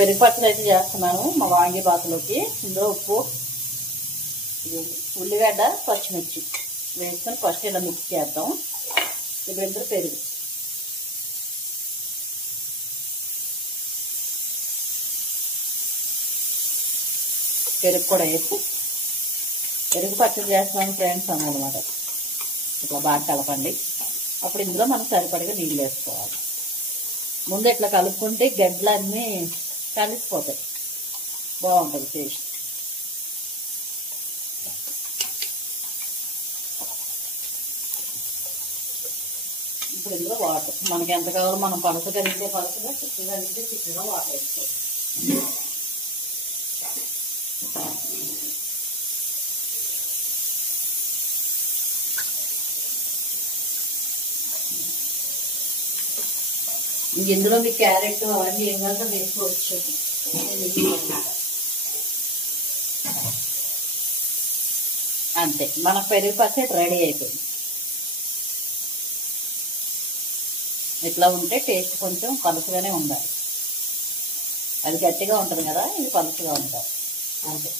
పెరుగు పచ్చడి అయితే చేస్తున్నాను మా వాంగిబాతులోకి. ఇందులో ఉప్పు, ఉల్లిగడ్డ, పచ్చిమిర్చి వేసుకొని ఫస్ట్ ఇలా మిక్స్ చేద్దాం. ఇప్పుడు ఇందులో పెరుగు, పెరుగు కూడా వేసి పెరుగు పచ్చడి చేస్తున్నాను ఫ్రెండ్స్ అన్నమాట. ఇట్లా బాగా కలపండి. అప్పుడు ఇందులో మనం సరిపడగా నీళ్ళు వేసుకోవాలి. ముందు ఇట్లా కలుపుకుంటే గడ్డలు అన్నీ కలిసిపోతాయి, బాగుంటుంది టేస్ట్. ఇప్పుడు ఇందులో వాటర్ మనకి ఎంత కావాలో మనం పలస కలిగితే పలసగా, చిక్కగా కలిగితే చిక్కగా వాటర్ వేసుకోవాలి. ఇందులో మీ క్యారెట్ అవన్నీ ఏం కాదు వేసుకోవచ్చు. అంతే, మన పెరుగు పచ్చడి రెడీ అయిపోయింది. ఇట్లా ఉంటే టేస్ట్ కొంచెం పలుచగానే ఉండాలి. అది గట్టిగా ఉంటుంది కదా, ఇది పలుచగా ఉండాలి అంతే.